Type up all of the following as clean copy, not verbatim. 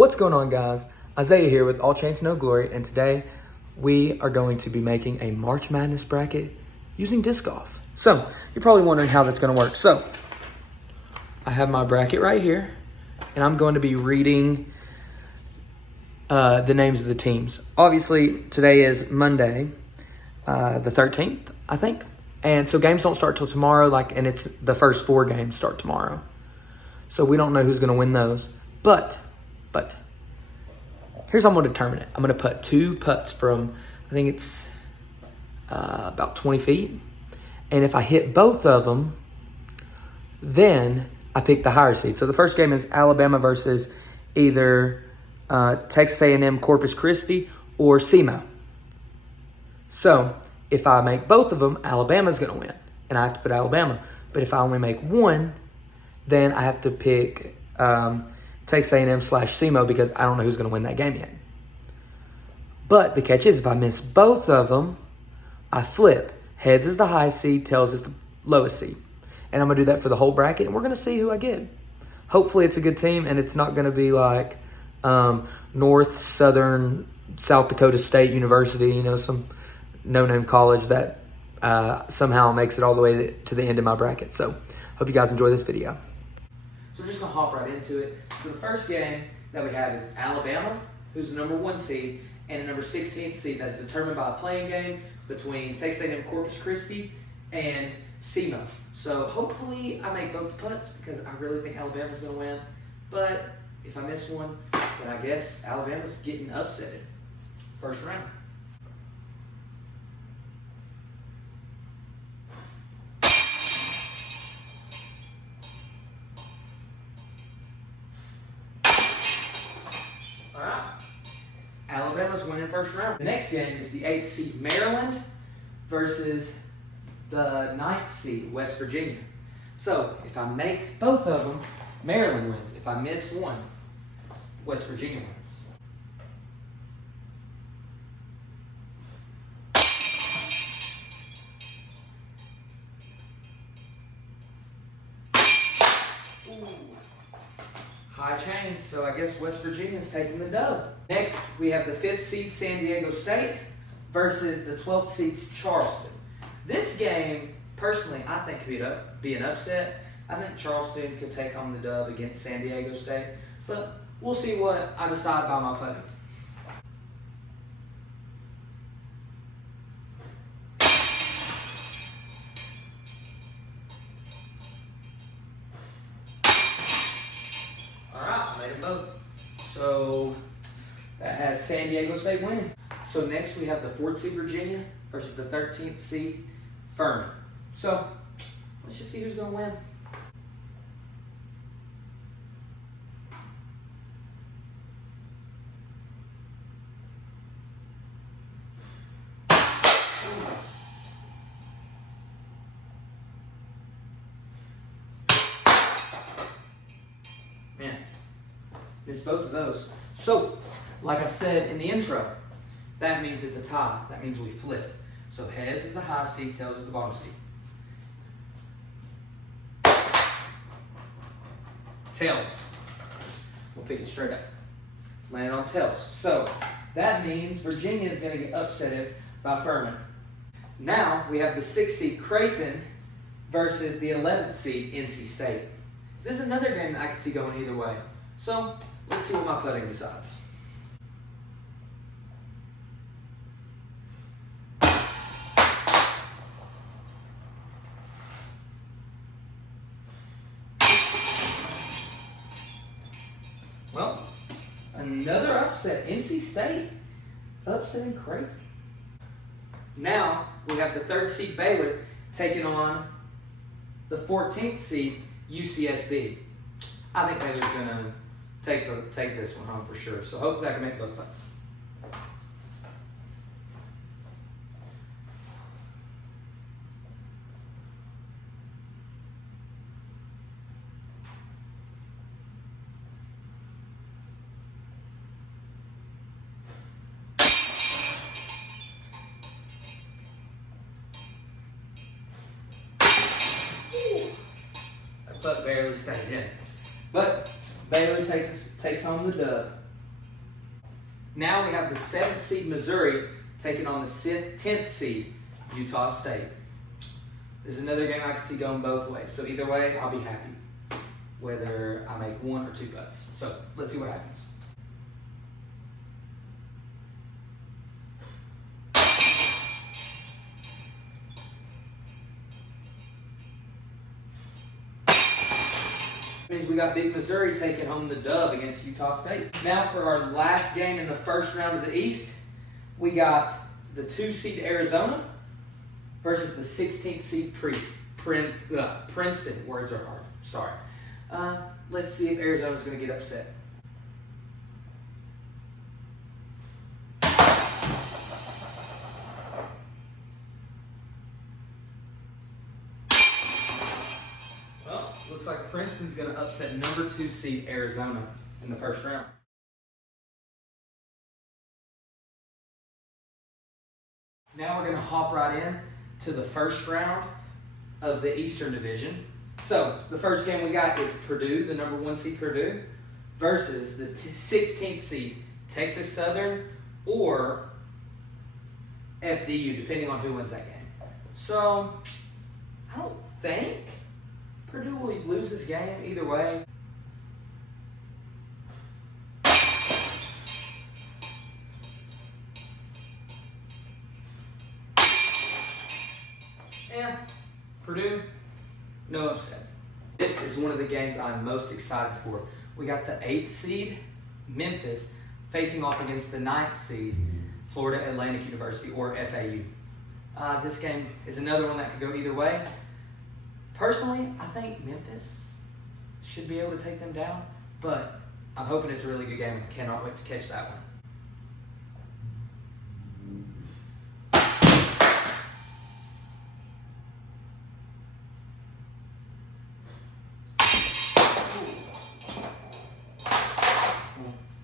What's going on, guys? Isaiah here with All Chance No Glory, and today we are going to be making a March Madness bracket using disc golf. So you're probably wondering how that's going to work. So I have my bracket right here, and I'm going to be reading the names of the teams. Obviously, today is Monday, the 13th, I think. And so games don't start till tomorrow, and it's the first 4 games start tomorrow. So we don't know who's going to win those. But here's how I'm going to determine it. I'm going to put 2 putts from, I think it's about 20 feet. And if I hit both of them, then I pick the higher seed. So the first game is Alabama versus either Texas A&M Corpus Christi or SEMO. So if I make both of them, Alabama's going to win. And I have to put Alabama. But if I only make one, then I have to pick Texas A&M / SEMO because I don't know who's going to win that game yet. But the catch is, if I miss both of them, I flip. Heads is the high seed, tails is the lowest seed. And I'm going to do that for the whole bracket, and we're going to see who I get. Hopefully it's a good team, and it's not going to be like North, Southern, South Dakota State University, some no-name college that somehow makes it all the way to the end of my bracket. So hope you guys enjoy this video. So we're just going to hop right into it. So the first game that we have is Alabama, who's the number 1 seed, and the number 16th seed that's determined by a playing game between Texas A&M Corpus Christi and SEMO. So hopefully I make both the putts because I really think Alabama's going to win. But if I miss one, then I guess Alabama's getting upsetted. First round. All right. Alabama's winning first round. The next game is the 8th seed Maryland versus the 9th seed West Virginia. So if I make both of them, Maryland wins. If I miss one, West Virginia wins. Ooh. High change, so I guess West Virginia's taking the dub. Next, we have the 5th seed San Diego State versus the 12th seed Charleston. This game, personally, I think could be an upset. I think Charleston could take home the dub against San Diego State, but we'll see what I decide by my putting. Both. So that has San Diego State winning. So next we have the 4th seed Virginia versus the 13th seed Furman. So let's just see who's going to win. Man. Missed both of those. So, like I said in the intro, that means it's a tie. That means we flip. So heads is the high seed, tails is the bottom seed. Tails. We'll pick it straight up. Landed on tails. So that means Virginia is going to get upsetted by Furman. Now we have the 6th seed Creighton versus the 11th seed NC State. This is another game that I could see going either way. So let's see what my putting decides. Well, another upset. NC State upsetting Creighton. Now we have the 3rd seed Baylor taking on the 14th seed UCSB. I think Baylor's going to take this one home for sure. So hopefully I can make both putts. That putt barely stayed in. But Baylor takes home the dub. Now we have the 7th seed Missouri taking on the 10th seed Utah State. This is another game I can see going both ways. So either way, I'll be happy, whether I make 1 or 2 putts. So let's see what happens. Means we got Big Missouri taking home the dub against Utah State. Now for our last game in the first round of the East, we got the 2 seed Arizona versus the 16th seed Princeton. Words are hard. Sorry. Let's see if Arizona's going to get upset. Well, looks like Princeton's going to upset number 2 seed Arizona in the first round. Now we're going to hop right in to the first round of the Eastern Division. So the first game we got is Purdue, the number 1 seed Purdue, versus the 16th seed Texas Southern or FDU, depending on who wins that game. So I don't think Purdue will lose this game either way. And Purdue, no upset. This is one of the games I'm most excited for. We got the 8th seed, Memphis, facing off against the 9th seed, Florida Atlantic University, or FAU. This game is another one that could go either way. Personally, I think Memphis should be able to take them down, but I'm hoping it's a really good game and cannot wait to catch that one.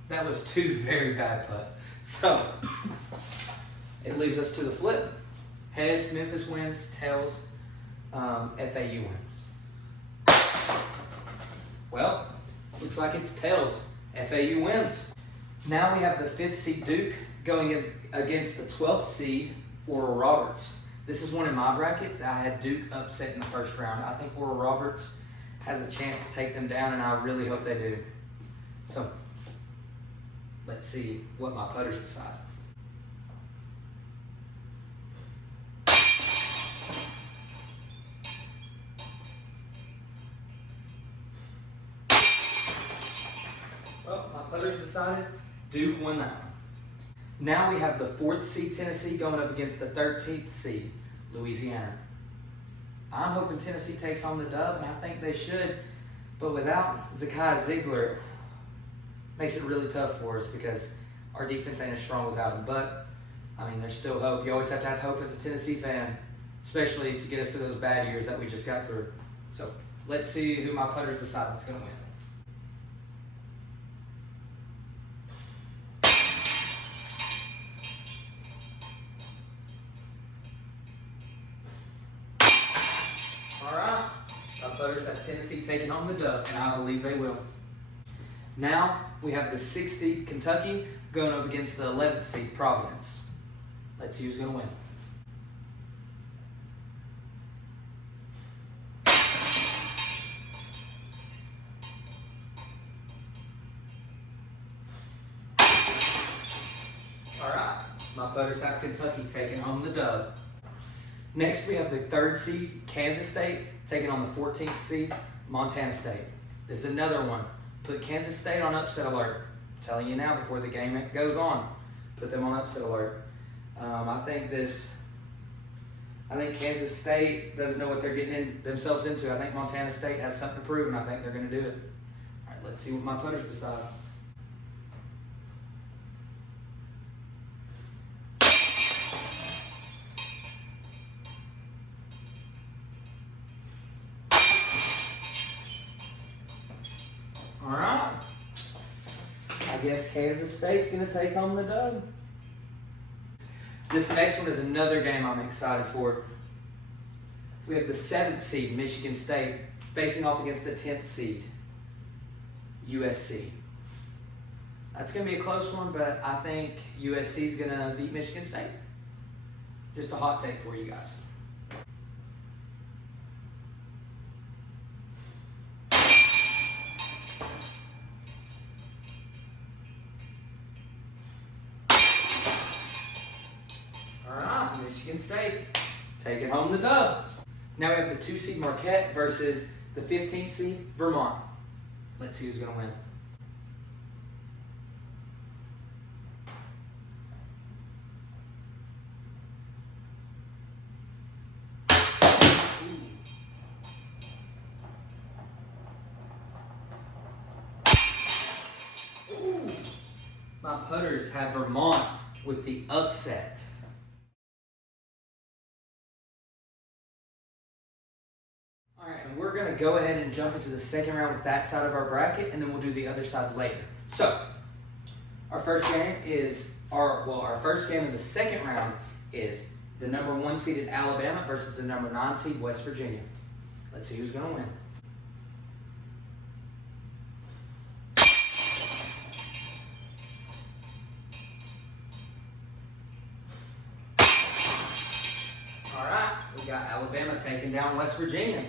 That was 2 very bad putts. So, it leaves us to the flip. Heads, Memphis wins. Tails, FAU wins. Well, looks like it's tails. FAU wins. Now we have the 5th seed Duke going against the 12th seed Oral Roberts. This is one in my bracket. I had Duke upset in the first round. I think Oral Roberts has a chance to take them down, and I really hope they do. So, let's see what my putters decide. Well, my putters decided Duke won that one. Now we have the 4th seed Tennessee going up against the 13th seed Louisiana. I'm hoping Tennessee takes home the dub, and I think they should. But without Zakai Ziegler, makes it really tough for us because our defense ain't as strong without him. But, I mean, there's still hope. You always have to have hope as a Tennessee fan, especially to get us to those bad years that we just got through. So, let's see who my putters decide that's going to win. All right, my putters have Tennessee taking home the dub, and I believe they will. Now, we have the 6th seed Kentucky going up against the 11th seed Providence. Let's see who's going to win. All right, my putters have Kentucky taking home the dub. Next, we have the 3rd seed Kansas State taking on the 14th seed Montana State. This is another one. Put Kansas State on upset alert. I'm telling you now before the game goes on. Put them on upset alert. I think Kansas State doesn't know what they're getting themselves into. I think Montana State has something to prove, and I think they're going to do it. All right, let's see what my putters decide. All right. I guess Kansas State's going to take home the dub. This next one is another game I'm excited for. We have the 7th seed, Michigan State, facing off against the 10th seed, USC. That's going to be a close one, but I think USC is going to beat Michigan State. Just a hot take for you guys. All right, Michigan State taking home the dub. Now we have the 2 seed Marquette versus the 15 seed Vermont. Let's see who's going to win. Ooh. My putters have Vermont with the upset. All right, and we're going to go ahead and jump into the second round with that side of our bracket, and then we'll do the other side later. So, our first game in the second round is the number 1 seeded Alabama versus the number 9 seed West Virginia. Let's see who's going to win. All right, we got Alabama taking down West Virginia.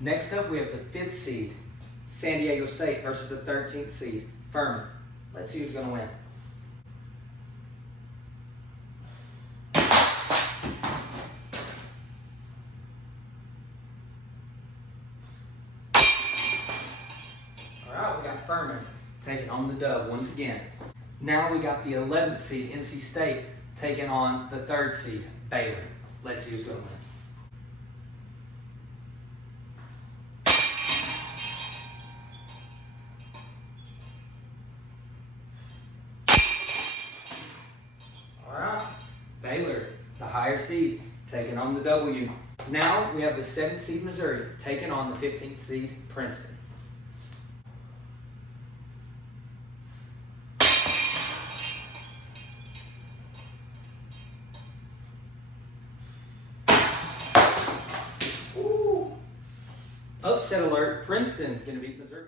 Next up, we have the 5th seed, San Diego State versus the 13th seed, Furman. Let's see who's going to win. All right, we got Furman taking on the dub once again. Now we got the 11th seed, NC State, taking on the 3rd seed, Baylor. Let's see who's going to win. Baylor, the higher seed, taking on the W. Now we have the 7th seed Missouri taking on the 15th seed Princeton. Ooh. Upset alert, Princeton's going to beat Missouri.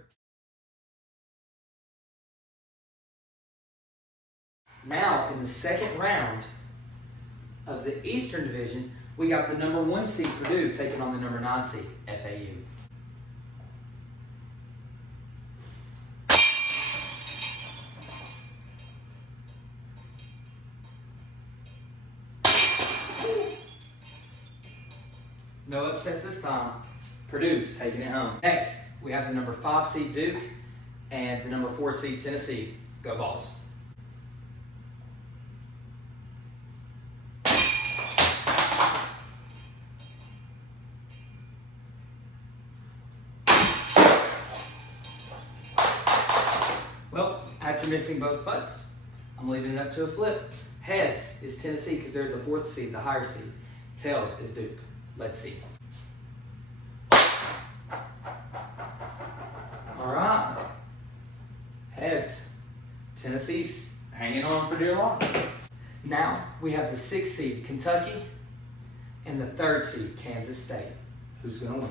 Now in the second round of the Eastern Division, we got the number 1 seed Purdue taking on the number 9 seed FAU. No upsets this time. Purdue's taking it home. Next, we have the number 5 seed Duke and the number 4 seed Tennessee. Go Vols. Well, after missing both putts, I'm leaving it up to a flip. Heads is Tennessee because they're the 4th seed, the higher seed. Tails is Duke. Let's see. All right. Heads. Tennessee's hanging on for dear life. Now we have the 6th seed Kentucky and the 3rd seed Kansas State. Who's going to win?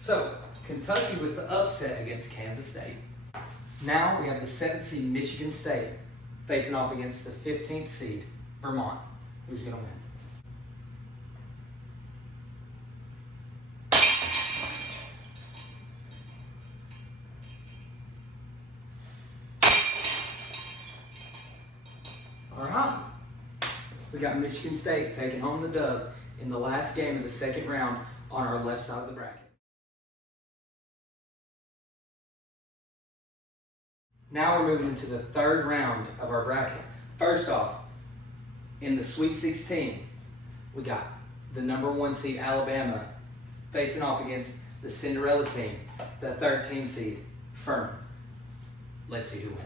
So, Kentucky with the upset against Kansas State. Now we have the 7th seed Michigan State facing off against the 15th seed Vermont. Who's going to win? All right. We got Michigan State taking home the dub in the last game of the second round on our left side of the bracket. Now we're moving into the 3rd round of our bracket. First off, in the Sweet 16, we got the number 1 seed Alabama facing off against the Cinderella team, the 13 seed Furman. Let's see who wins.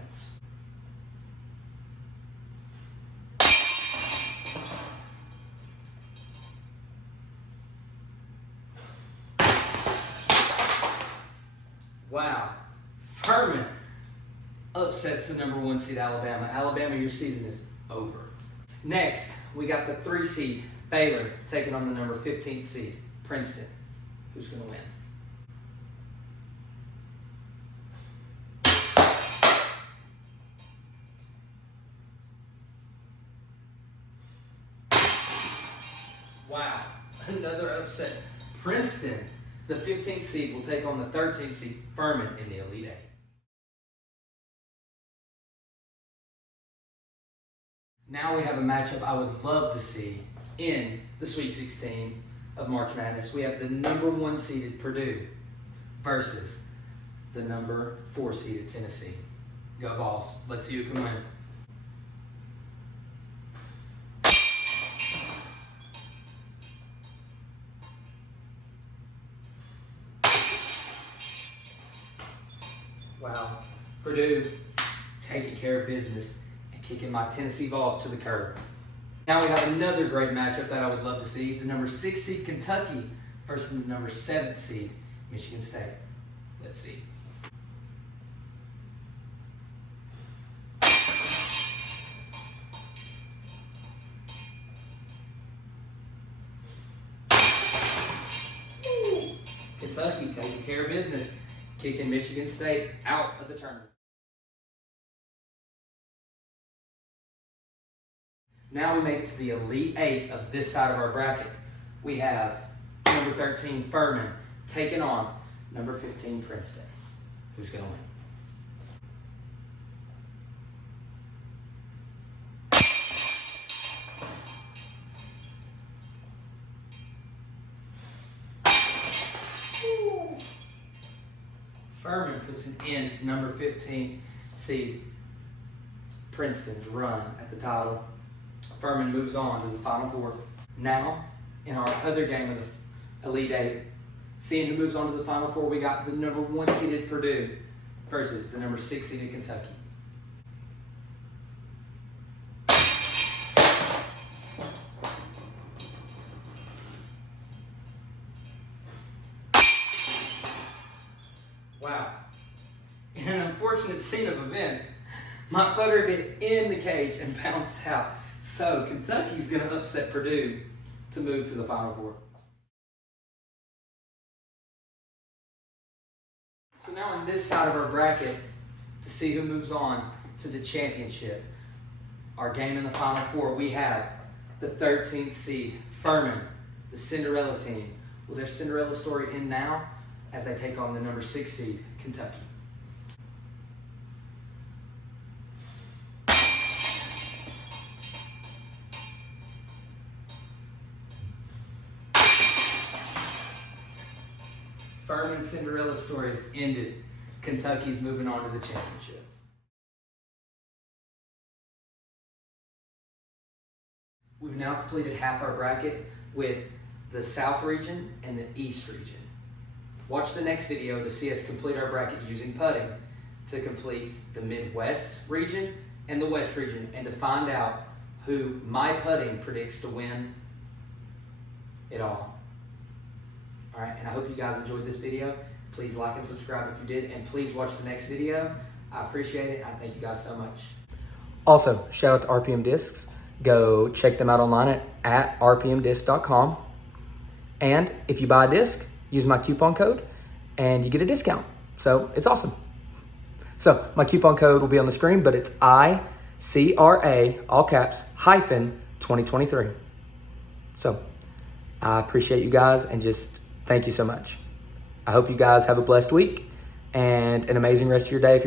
Wow, Furman upsets the number 1 seed Alabama. Alabama, your season is over. Next, we got the 3 seed, Baylor, taking on the number 15th seed, Princeton. Who's going to win? Wow, another upset. Princeton, the 15th seed, will take on the 13th seed, Furman, in the Elite Eight. Now we have a matchup I would love to see in the Sweet 16 of March Madness. We have the number 1 seeded Purdue versus the number 4 seeded Tennessee. Go Vols. Let's see who can win. Wow. Purdue taking care of business and kicking my Tennessee Vols to the curb. Now we have another great matchup that I would love to see. The number 6 seed Kentucky versus the number 7 seed Michigan State. Let's see. Kentucky taking care of business, kicking Michigan State out of the tournament. Now we make it to the Elite Eight of this side of our bracket. We have number 13 Furman taking on number 15 Princeton. Who's going to win? Furman puts an end to number 15 seed Princeton's run at the title. Furman moves on to the Final Four. Now, in our other game of the Elite Eight, seeing who moves on to the Final Four, we got the number 1 seeded Purdue versus the number 6 seeded Kentucky. Wow. In an unfortunate scene of events, my putter hit in the cage and bounced out. So Kentucky's going to upset Purdue to move to the Final Four. So now on this side of our bracket, to see who moves on to the championship, our game in the Final Four, we have the 13th seed, Furman, the Cinderella team. Will their Cinderella story end now as they take on the number 6 seed, Kentucky? Furman's Cinderella story is ended. Kentucky's moving on to the championship. We've now completed half our bracket with the South region and the East region. Watch the next video to see us complete our bracket using putting to complete the Midwest region and the West region, and to find out who my putting predicts to win it all. All right, and I hope you guys enjoyed this video. Please like and subscribe if you did, and please watch the next video. I appreciate it. I thank you guys so much. Also, shout out to RPM Discs. Go check them out online at rpmdisc.com. And if you buy a disc, use my coupon code and you get a discount. So it's awesome. So my coupon code will be on the screen, but it's ICRA, all caps, hyphen 2023. So I appreciate you guys and just thank you so much. I hope you guys have a blessed week and an amazing rest of your day.